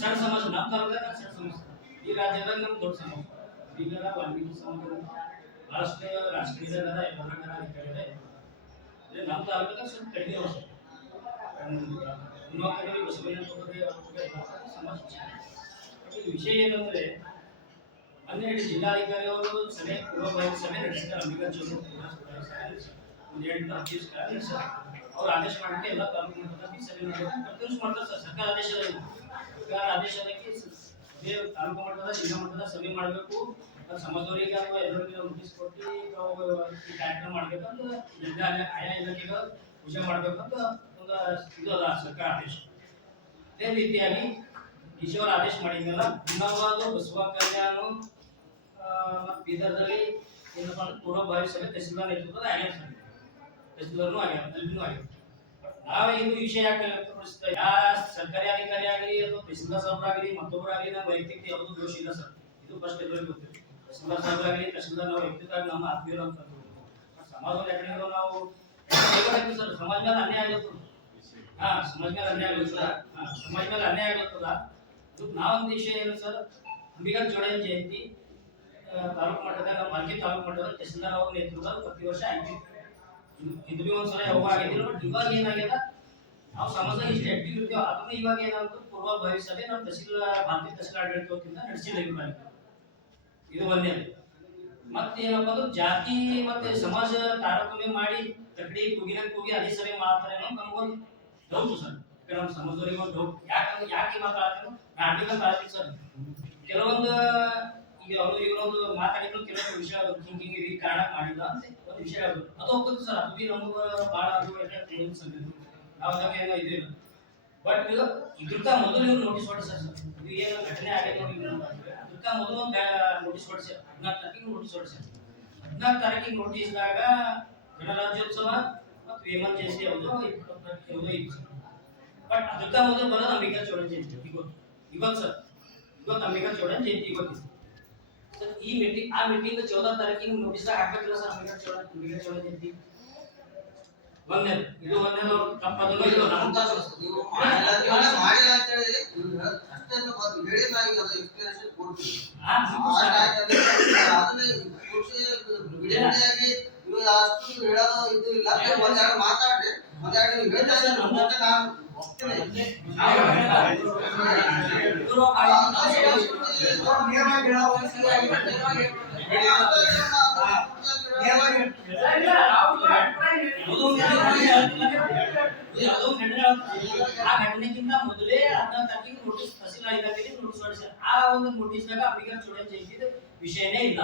ಸಣ್ಣ ಸಮಾಜ ನಮ್ಮ ತಾಲೂಕಾಗ ಸಣ್ಣ ಸಮಾಜ ಈ ರಾಜ್ಯದಾಗ ನಮ್ಗೆ ದೊಡ್ಡ ಸಮಾಜ ಈಗೆಲ್ಲ ವಾಲ್ಮೀಕಿ ಸಮಾಜ ಬಹಳಷ್ಟು ರಾಷ್ಟ್ರೀಯದ ಎಲ್ಲರ ಇದೆ ನಮ್ಮ ತಾಲೂಕಾಗ ಸ್ವಲ್ಪ ಕಡಿಮೆ ವರ್ಷ ಸಮಾಜ ವಿಷಯ ಏನಂದ್ರೆ ಮೊನ್ನೆ ಜಿಲ್ಲಾಧಿಕಾರಿ ಅವರು ಸಭೆ ಪೂರ್ವಭಾವಿ ಸಭೆ ನಡೆಸಿದ್ದಾರೆ ಅಂಬಿಕಾಚೂರು ಒಂದು 8 ದಿವಸ ನಡೆಸಿದ್ದಾರೆ ಅವ್ರು ಆದೇಶ ಮಾಡಕ್ಕೆ ಎಲ್ಲ ತಾಲೂಕು ಮಟ್ಟದಲ್ಲಿ ಸಭೆ ಪ್ರತಿಯೊಂದು ಮಾಡ್ತಾರೆ ಸರ್ ಸರ್ಕಾರ ಆದೇಶದಕ್ಕೆ ತಾಲೂಕು ಮಟ್ಟದ ಜಿಲ್ಲಾ ಮಟ್ಟದ ಸಭೆ ಮಾಡಬೇಕು ಸಮಾಜದವರಿಗೆ ಅಥವಾ ಎಲ್ಲರಿಗೆ ನೋಟಿಸ್ ಕೊಟ್ಟು ಈ ಕಾರ್ಯಕ್ರಮ ಮಾಡಬೇಕಂತ ಆಯಾ ಇಲಾಖೆಗಳು ಪೂಜೆ ಮಾಡಬೇಕಂತ ಒಂದು ಇದು ಅದ ಸರ್ಕಾರ ಆದೇಶ ಅದೇ ರೀತಿಯಾಗಿ ಈಶ್ವರ ಆದೇಶ ಮಾಡಿದ್ಮೇಲೆ ಇನ್ನೊಂದು ಬಸವ ಕಲ್ಯಾಣ ಮತ್ತು ಬೀದರ್ದಲ್ಲಿ ಏನಪ್ಪ ಪೂರ್ವಭಾವಿ ಸಭೆ ತಹಸೀಲ್ದಾರ್ ನೇತೃತ್ವದ ಆಗ್ಯಾದ ಸಭೆ ತಹಸೀಲ್ದಾರ್ನು ಆಗ್ಯಾದ ಅಲ್ಲಿನೂ ಆಗ್ಯಾದ ನಾವೇ ಇದು ವಿಷಯ ಯಾಕೆ ಯಾವ ಸರ್ಕಾರಿ ಅಧಿಕಾರಿ ಆಗಲಿ ಅಥವಾ ತಹಸೀಲ್ದಾರ್ ಸಾಹೇಬರಾಗಲಿ ಮತ್ತೊಬ್ಬರಾಗಲಿ ನಮ್ಮ ವೈಯಕ್ತಿಕ ಯಾವುದು ದೋಷ ಇಲ್ಲ ಸರ್ ಇದು ಫಸ್ಟ್ ಎಲ್ಲರಿಗೂ ಗೊತ್ತಿದೆ ತಹಸೀಲ್ದಾರ್ ಸಾಹೇಬರಾಗಲಿ ತಹಸೀಲ್ದಾರ್ ನಾವು ವೈಯಕ್ತಿಕ ನಮ್ಮ ಆತ್ಮೀಯರು ಅಂತ ಸಮಾಜದ ಯಾಕಂದ್ರೆ ನಾವು ಸರ್ ಸಮಾಜ ಮೇಲೆ ಅನ್ಯಾಯ ಆಗುತ್ತದೆ ಸಮಾಜ ಮೇಲೆ ಅನ್ಯಾಯ ಆಗುತ್ತಲ್ಲ ಸಮಾಜ ಮೇಲೆ ಅನ್ಯಾಯ ಆಗುತ್ತಲ್ಲ ನಾವೊಂದು ವಿಷಯ ಏನು ಸರ್ ಅಂಬಿಗರ ಚೌಡಯ್ಯ ಜಯಂತಿ ತಾಲೂಕು ಮಟ್ಟದ ನಮ್ಮ ಮಾರ್ಕೆಟ್ ತಾಲೂಕು ಮಟ್ಟದ ತಹಸೀಲ್ದಾರ್ ಅವರ ನೇತೃತ್ವದಲ್ಲಿ ಪ್ರತಿ ವರ್ಷ ಆಗ್ತಿತ್ತು ಇದು ಒಂದ್ಸಲ ಯಾವಾಗ ಆಗಿದ್ದಿಲ್ಲ ಬಟ್ ಇವಾಗ ಏನಾಗ್ಯದ ನಾವು ಸಮಾಜದಾಗ ಇಷ್ಟು ಆಕ್ಟಿವ್ ಇರ್ತೀವಿ ಅದನ್ನ ಇವಾಗ ಏನಾದ್ರು ಪೂರ್ವಭಾವಿ ಸಭೆ ನಾವು ಭಾರತೀಯ ತಹಸೀಲ್ ಆಡಳಿತದಿಂದ ನಡೆಸಿಲ್ಲ ಇದು ಒಂದೇ ಮತ್ತೇನಪ್ಪ ಅಂದ್ರೆ ಜಾತಿ ಮತ್ತೆ ಸಮಾಜ ತಾರತಮ್ಯ ಮಾಡಿ ತಕಡಿ ಕೂಗಿ ಅದೇ ಸಭೆ ಮಾಡ್ತಾರೆ ಅನ್ನೋ ನಮಗೊಂದು ಡೌಟ್ ಸರ್ ನಮ್ಮ ಸಮಾಜದವರಿಗೆ ಒಂದು ಡೌಟ್ ಯಾಕೆ ಮಾತಾಡ್ತೀನಿ ಆರ್ಟಿಕಲ್ ಮಾತಾಡ್ತೀನಿ ಸರ್ ಕೆಲವೊಂದು ಈಗ ಅವರು ಇವರೊಂದು ಮಾತಾಡಿದ್ರು ಕೆಲವೊಂದು ವಿಷಯ ಥಿಂಕಿಂಗ್ ಈ ಕಾರಣ ಮಾಡಿಲ್ಲ ಅಂತ ಒಂದು ವಿಷಯ ಅದು ಹೋಗ್ತದೆ ಸರ್ ಅದು ಬಿ ನಮಗೆ ಭಾಳ ಅದು ತಿಳಿದು ಸರ್ ನಾವು ಅದಕ್ಕೆ ಏನೋ ಇದಿಲ್ಲ ಬಟ್ ಇದಕ್ಕ ಮೊದಲು ಇವ್ರು ನೋಟಿಸ್ ಹೊಡಿಸ್ಯಾರ ಸರ್ ಇದು ಏನು ಘಟನೆ ಆಗಿದೆ ನೋಡಿ ಅದಕ್ಕ ಮೊದಲು ಒಂದು ನೋಟಿಸ್ ಹೊಡಿಸ್ಯಾರ 14 ತಾರೀಕಿಗೆ ನೋಟಿಸ್ ಹೊಡಿಸ್ಯಾರ 14 ತಾರೀಕಿಗೆ ನೋಟಿಸ್ದಾಗ ಗಣರಾಜ್ಯೋತ್ಸವ ಮತ್ತು ಎಮರ್ಜೆನ್ಸಿ ಯಾವುದು ಇತ್ತು ಬಟ್ ಅದಕ್ಕ ಮೊದಲು ಬರೋದು ಅಂಬಿಕಾ ಚೌಡಯ್ಯ ಜಯಂತಿ ಇವತ್ತು ಸರ್ ಇವತ್ತು ಅಂಬಿಕಾ ಚೌಡಯ್ಯ ಜಯಂತಿ ಇವತ್ತು ಸರ್ ಈ ಮೀಟಿಂಗ್ ಆ ಮೀಟಿಂಗ್ 14 ತಾರೀಕಿಗೆ ನೋಟಿಸ್ ಹಾಕಬೇಕಿಲ್ಲ ಸರ್ ಅಂಬಿಕಾ ಚೌಡಯ್ಯ ಜಯಂತಿ ಒಂದೇ ಇದು ಒಂದೇ ತಪ್ಪದಲ್ಲ ಇದು ನಮ್ಮ ನೀವು ಮಾಡಿಲ್ಲ ಅಂತ ಹೇಳಿ ಅಷ್ಟೇ ಹೇಳಿದಾಗಿ ಅದು ಎಕ್ಸ್ಪ್ಲನೇಷನ್ ಕೊಡ್ತೀವಿ ಅದನ್ನ ಬಿಡುಗಡೆಯಾಗಿ ಇವಾಗ ಅಷ್ಟು ಹೇಳೋದು ಇದು ಇಲ್ಲ ಒಂದೆರಡು ಮಾತಾಡ್ರಿ ಒಂದೆರಡು ನೀವು ಹೇಳ್ತಾ ಇದ್ದಾರೆ ನಮ್ಮಕ್ಕೆ ನಾನು ಹೋಗ್ತೇನೆ ಆ ಘಟನೆಗಿಂತ ಮೊದಲೇ 14 ತಾರೀಕಿಗೆ ನೋಟಿಸ್ ತಹಸೀಲ್ದಾರ್ ಇಲಾಖೆಗೆ ನೋಟಿಸ್ ಹೊರಡಿಸ್ಯಾರ ಆ ಒಂದು ನೋಟಿಸ್ದಾಗ ಅಂಬಿಗರ ಚೌಡಯ್ಯ ಜಯಂತಿ ವಿಷಯನೇ ಇಲ್ಲ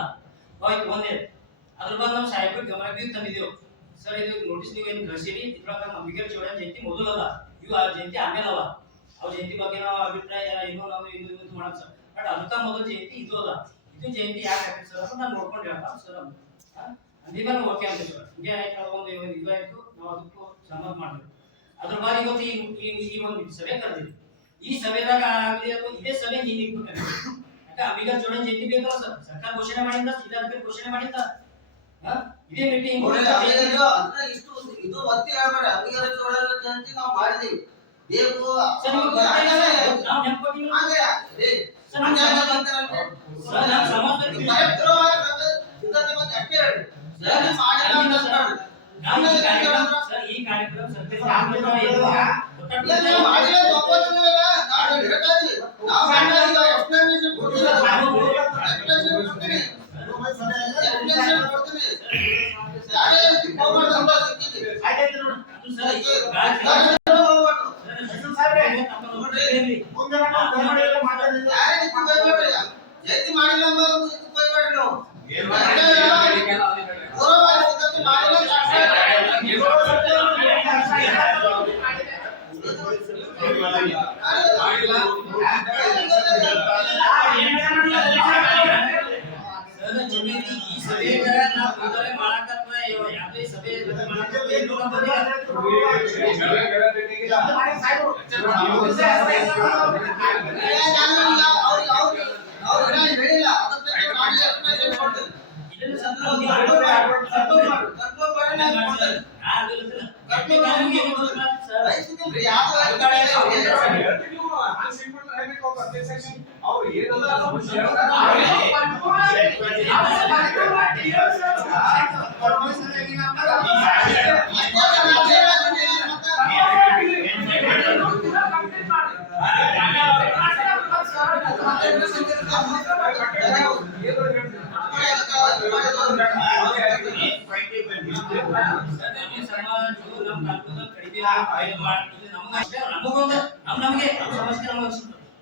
ಹೋಯ್ತು ಒಂದೇ ಅದ್ರ ಬಗ್ಗೆ ನಾವು ಸಾಹೇಬ್ರ ಗಮನಕ್ಕೆ ತಂದಿದ್ದೇವೆ ಸರ್ ಇದು ನೋಟಿಸ್ ನೀವು ಏನು ಕಳಿಸಿರಿ ಇದ್ರಾಗ ನಮ್ಮ ಅಂಬಿಗರ ಚೌಡಯ್ಯ ಜಯಂತಿ ಮೊದಲಲ್ಲ ಇವು ಆ ಜಯಂತಿ ಆಮೇಲೆ ಅವ ಅವ್ ಜಯಂತಿ ಬಗ್ಗೆ ನಾವು ಅಭಿಪ್ರಾಯ ಇನ್ನೂ ನಾವು ಇದು ಮಾಡೋದು ಸರ್ ಬಟ್ ಅದಕ್ಕ ಮೊದಲ ಜಯಂತಿ ಇದು ಅಲ್ಲ ಇದು ಜಯಂತಿ ಯಾಕೆ ಆಗ್ತದೆ ಸರ್ ಅಂತ ನಾನು ನೋಡ್ಕೊಂಡು ಹೇಳ್ತಾ ಸರ್ ಅಂದಿಮೇಲೆ ಓಕೆ ಅಂತ ಸರ್ ಹಿಂಗೆ ಆಯ್ತು ಒಂದು ಇದಾಯ್ತು ನಾವು ಅದಕ್ಕೂ ಸಮ್ಮತ ಮಾಡಬೇಕು ಅದ್ರ ಬಗ್ಗೆ ಇವತ್ತು ಈ ಒಂದು ಸಭೆ ಕರೆದಿವಿ ಈ ಸಭೆದಾಗ ಆಗಲಿ ಅಥವಾ ಇದೇ ಸಭೆ ನೀನು ಇಟ್ಬಿಟ್ಟು ಯಾಕೆ ಅಂಬಿಗರ ಚೌಡಯ್ಯ ಜಯಂತಿ ಬೇಕಲ್ಲ ಸರ್ ಸರ್ಕಾರ ಘೋಷಣೆ ಮಾಡಿದ್ದ ಜಿಲ್ಲಾಧಿಕಾರಿ ಘೋಷಣೆ ಮಾಡಿದ್ದ ಇದೇ ಮೀಟಿಂಗ್ ಇಷ್ಟು ಇದು ಒತ್ತಿ ಹೇಳ್ಬೇಡ ಅಂಬಿಗರ ಚೌಡಯ್ಯ ಜಯಂತಿ ನಾವು ಮಾಡಿದೀವಿ ಬೇಕು ಸರ್ ನಾವು ನೆನಪಟ್ಟಿಲ್ಲ ಸರ್ ನಮ್ಮ ಸಮಾಜದಲ್ಲಿ ಸರ್ ಈ ಕಾರ್ಯಕ್ರಮ ಜಯಂತಿ ಮಾಡಿಲ್ಲ ಈ ಸಭೆಗ ನಾವು ಮೊದಲೇ ಮಾಡಕತ್ವ ಯಾವುದೇ ಸಭೆ ಮಾಡ್ಲಿಕ್ಕೆ ಹೋಗ್ತಾರೆ ಅಧ್ಯಕ್ಷ ಅವ್ರು ಏನಲ್ಲ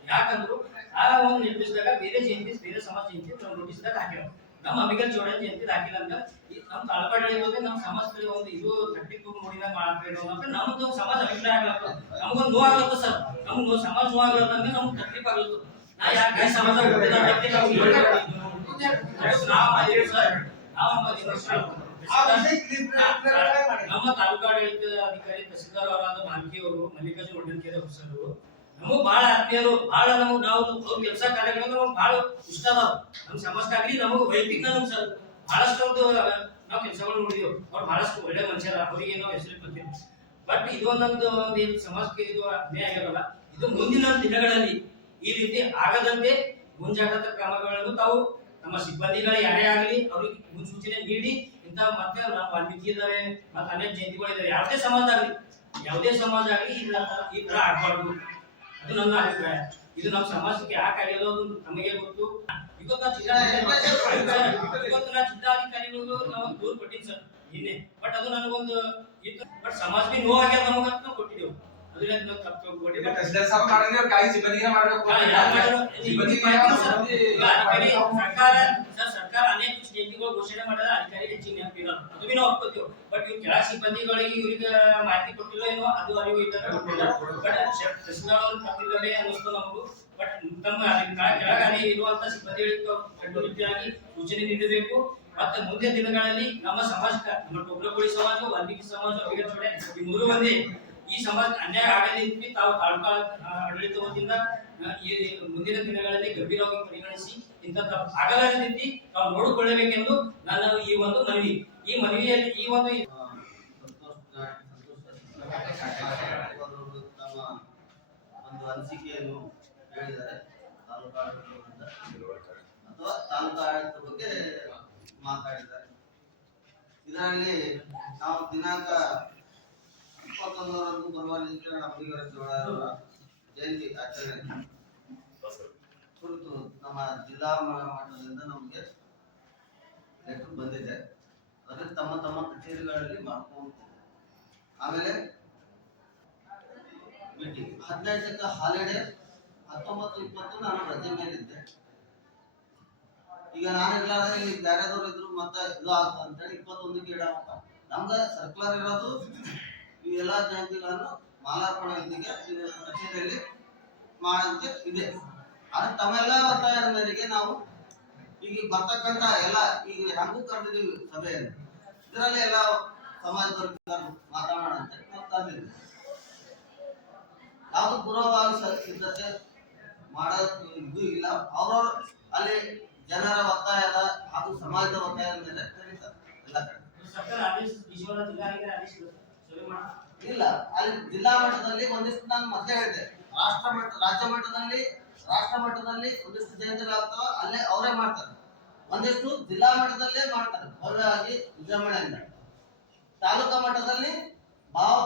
ಯಾಕಂದ್ರು ಆ ಒಂದು ನಿರ್ದೇಶದಾಗ ಬೇರೆ ಜಯಂತಿ ಬೇರೆ ಸಮಾಜ ಜಯಂತಿ ನಾವು ನೋಟಿಸ್ದಾಗ ಹಾಕಿರೋ ನಮ್ಮ ಅಂಬಿಗರ್ ಚೌಡಯ್ಯ ಜಯಂತಿ ಹಾಕಿಲ್ಲ ಅಂತ ನಮ್ಮ ತಾಲೂಕಾಡಳಿತದ ನಮ್ಮ ಸಮಾಜದಲ್ಲಿ ಒಂದು ಇದು ತಟ್ಟಿ ತುಂಬ ನೋಡಿದಾಗ ಮಾಡ್ಬೇಕು ಅಂತ ನಮ್ದು ಸಮಾಜ ಅಭಿಪ್ರಾಯ ಆಗ್ಲತ್ತ ನಮಗೊಂದು ನೋವು ಆಗ್ಲತ್ತ ಸರ್ ನಮ್ಗೆ ಸಮಾಜ ನೋವು ಆಗ್ಲತ್ತ ಅಂದ್ರೆ ನಮ್ಗೆ ತಕ್ಲೀಫ್ ಆಗ್ಲತ್ತ ನಾ ಯಾಕೆ ಸಮಾಜ ನಾವು ಮಾಡಿದ್ವಿ ಸರ್ ನಮ್ಮ ತಾಲೂಕಾಡಳಿತದ ಅಧಿಕಾರಿ ತಹಸೀಲ್ದಾರ್ ಅವರಾದ ಭಾಲ್ಕಿ ಅವರು ಮಲ್ಲಿಕಾರ್ಜುನ ಒಡ್ಡನ್ಕೆರೆ ಹೊಸರು ನಮಗ್ ಬಹಳ ಆತ್ಮೀಯರು ಬಹಳ ನಮಗ್ ನಾವು ಅವ್ರ ಕೆಲಸ ಕಾರ್ಯಗಳು ನಮಗ್ ಬಹಳ ಇಷ್ಟ ಅದಾವ ನಮ್ ಸಮಾಜಕ್ಕಾಗ್ಲಿ ನಮಗ್ ವೈಯಕ್ತಿಕ ನಮ್ ಸರ್ ಬಹಳಷ್ಟು ನಾವು ಕೆಲಸಗಳು ನೋಡಿದೆವು ಅವ್ರು ಬಹಳಷ್ಟು ಒಳ್ಳೆ ಮನುಷ್ಯರ ಅವರಿಗೆ ನಾವು ಹೆಸರು ಕೊಡ್ತೀವಿ ಬಟ್ ಇದೊಂದೊಂದು ಒಂದು ಏನು ಸಮಾಜಕ್ಕೆ ಇದು ಅನ್ಯಾಯ ಆಗಿರಲ್ಲ ಇದು ಮುಂದಿನ ದಿನಗಳಲ್ಲಿ ಈ ರೀತಿ ಆಗದಂತೆ ಮುಂಜಾಗ್ರತಾ ಕ್ರಮಗಳನ್ನು ತಾವು ನಮ್ಮ ಸಿಬ್ಬಂದಿಗಳು ಯಾರೇ ಆಗಲಿ ಅವ್ರಿಗೆ ಮುನ್ಸೂಚನೆ ನೀಡಿ ಇಂಥ ಮತ್ತೆ ನಮ್ಮ ವಾಲ್ಮೀಕಿ ಇದಾವೆ ಮತ್ತೆ ಅನೇಕ ಜಯಂತಿಗಳು ಇದಾವೆ ಯಾವುದೇ ಸಮಾಜ ಆಗಲಿ ಈ ತರ ಆಗ್ಬಾರ್ದು ಅದು ನನ್ನ ಅಭಿಪ್ರಾಯ ಇದು ನಮ್ಮ ಸಮಾಜಕ್ಕೆ ಯಾಕೆ ಆಗಿರೋದು ಅದು ನಮಗೆ ಗೊತ್ತು ಇವತ್ತು ನಾ ಜಿಲ್ಲಾಧಿಕಾರಿಗಳು ನಾವು ದೂರ್ ಕೊಟ್ಟಿನಿ ಸರ್ ನಿನ್ನೆ ಬಟ್ ಅದು ನನಗೊಂದು ಬಟ್ ಸಮಾಜ ಬಿ ನೋವಾಗ್ಯದ ನಮಗಂತ ನಾವು ಕೊಟ್ಟಿದ್ದೆವು ಅದರಿಂದ ನಾವು ತಪ್ಪು ಕೊಟ್ಟಿದ್ದೇವೆ ತಹಸೀಲ್ದಾರ್ ಸಾಹೇಬ್ ಮಾಡಿದ್ರೆ ಕಾಯಿ ಸಿಬ್ಬಂದಿಗೆ ಮಾಡಬೇಕು ಸರ್ಕಾರ ಅನೇಕ ಜಯಂತಿಗಳು ಘೋಷಣೆ ಮಾಡಿದ್ರೆ ಅಧಿಕಾರಿ ಹೆಚ್ಚಿನ ನೆನಪಿಲ್ಲ ಅದು ಬಿ ನಾವು ಒಪ್ಕೋತೀವಿ ಬಟ್ ಇವ್ ಕೆಳ ಸಿಬ್ಬಂದಿಗಳಿಗೆ ಇವ್ರಿಗೆ ಮಾಹಿತಿ ಕೊಟ್ಟಿಲ್ಲ ಏನೋ ಅದು ಅರಿವು ಇದ್ದರೆ ಗೊತ್ತಿಲ್ಲ ಬಟ್ ತಹಸೀಲ್ದಾರ್ ಅವರು ತಪ್ಪಿಲ್ಲವೇ ಅನ್ನಿಸ್ತು ನಮಗೂ ಬಟ್ ತಮ್ಮ ಕೆಳಗಡೆ ಇರುವಂತ ಸಿಬ್ಬಂದಿಗಳಿಗೆ ಕಟ್ಟುನಿಟ್ಟಾಗಿ ಸೂಚನೆ ನೀಡಬೇಕು ಮತ್ತೆ ಮುಂದಿನ ದಿನಗಳಲ್ಲಿ ನಮ್ಮ ಸಮಾಜಕ್ಕೆ ನಮ್ಮ ಟೊಬ್ಲಕೋಳಿ ಸಮಾಜ ವಾಲ್ಮೀಕಿ ಸಮಾಜ ಅಭಿಗರ್ ಚೌಡಯ್ಯ ಈ ಮೂರು ಮಂದಿ ಈ ಸಮಾಜ ಅನ್ಯಾಯ ಆಗದೇ ರೀತಿ ತಾವು ತಾಲೂಕಾ ಆಡಳಿತ ವತಿಯಿಂದ ಈ ಮುಂದಿನ ದಿನಗಳಲ್ಲಿ ಗಂಭೀರವಾಗಿ ಪರಿಗಣಿಸಿ ಇಂಥ ಆಗಲಾರದ ರೀತಿ ತಾವು ನೋಡಿಕೊಳ್ಳಬೇಕೆಂದು ನನ್ನ ಈ ಒಂದು ಮನವಿ ಈ ಮನವಿಯಲ್ಲಿ ಈ ಒಂದು ತಮ್ಮ ಒಂದು ಅನಿಸಿಕೆಯನ್ನು ಹೇಳಿದ್ದಾರೆ ತಾಲೂಕಾ ಆಡಳಿತದಿಂದ ಅಥವಾ ತಾಲೂಕಾ ಆಡಳಿತದ ಬಗ್ಗೆ ಮಾತಾಡಿದ್ದಾರೆ ಇದರಲ್ಲಿ ನಾವು ದಿನಾಂಕ 21ರಂದು ಬರುವ ಲಿಂಗಣ್ಣ ಅಂಬಿಗರ ಚೌಡಯ್ಯನವರ ಜಯಂತಿ ಆಚರಣೆ ಕುರಿತು ನಮ್ಮ ಜಿಲ್ಲಾ ಮಟ್ಟದಿಂದ ನಮಗೆ ಲೆಟರ್ ಬಂದಿದೆ ಅದನ್ನು ತಮ್ಮ ತಮ್ಮ ಕಚೇರಿಗಳಲ್ಲಿ ಮಾಡ್ಕೊಂಡು ಆಮೇಲೆ ಮೀಟಿಂಗ್ 15ಕ್ಕೆ ಹಾಲಿಡೇ 19-20 ನಾನು ರಜೆ ಮೇಲಿದ್ದೆ ಈಗ ನಾನು ಇರ್ಲಾದ್ರೆ ಇಲ್ಲಿ ಬೇರೆದವ್ರು ಇದ್ರು ಮತ್ತೆ ಇದು ಆಗ್ತದೆ ಅಂತೇಳಿ 21ಕ್ಕೆ ಇಡೋಣ ನಮ್ಗೆ ಸರ್ಕ್ಯುಲರ್ ಇರೋದು ಈ ಎಲ್ಲ ಜಯಂತಿಗಳನ್ನು ಮಾಲಾರ್ಪಣೆಯೊಂದಿಗೆ ಕಚೇರಿಯಲ್ಲಿ ಮಾಡೋದಕ್ಕೆ ಇದೆ ಆದ್ರೆ ತಮ್ಮೆಲ್ಲ ಒತ್ತಾಯದ ಮೇರೆಗೆ ನಾವು ಈಗ ಬರ್ತಕ್ಕಂತ ಎಲ್ಲ ಈಗ ಹೆಂಗೂ ಕರೆದಿದ್ದೀವಿ ಸಭೆಯಲ್ಲಿ ಇದರಲ್ಲಿ ಎಲ್ಲ ಸಮಾಜದವ್ರ ಮಾತಾಡೋಣ ಅಂತ ನಾವು ತಂದಿದ್ವಿ ಯಾವ್ದು ಪೂರ್ವಭಾವಿ ಸಿದ್ಧತೆ ಮಾಡೋದು ಇದು ಇಲ್ಲ ಅವ್ರವ್ರು ಅಲ್ಲಿ ಜನರ ಒತ್ತಾಯದ ಹಾಗೂ ಸಮಾಜದ ಒತ್ತಾಯದ ಮೇಲೆ ಕರೀತಾರೆ ಎಲ್ಲ ಕಡೆ ಇಲ್ಲ ಅಲ್ಲಿ ಜಿಲ್ಲಾ ಮಟ್ಟದಲ್ಲಿ ಒಂದಿಷ್ಟು ನಾನು ಮತ್ತೆ ಹೇಳಿದೆ ರಾಜ್ಯ ಮಟ್ಟದಲ್ಲಿ ಒಂದಿಷ್ಟು ಜಯಂತಿಗಳಾಗ್ತಾವ ಅಲ್ಲೇ ಅವರೇ ಮಾಡ್ತಾರೆ ಒಂದಿಷ್ಟು ಜಿಲ್ಲಾ ಮಟ್ಟದಲ್ಲೇ ಮಾಡ್ತಾರೆ ಭವ್ಯವಾಗಿ ವಿಜೃಂಭಣೆಯಿಂದ ತಾಲೂಕಾ ಮಟ್ಟದಲ್ಲಿ ಭಾವ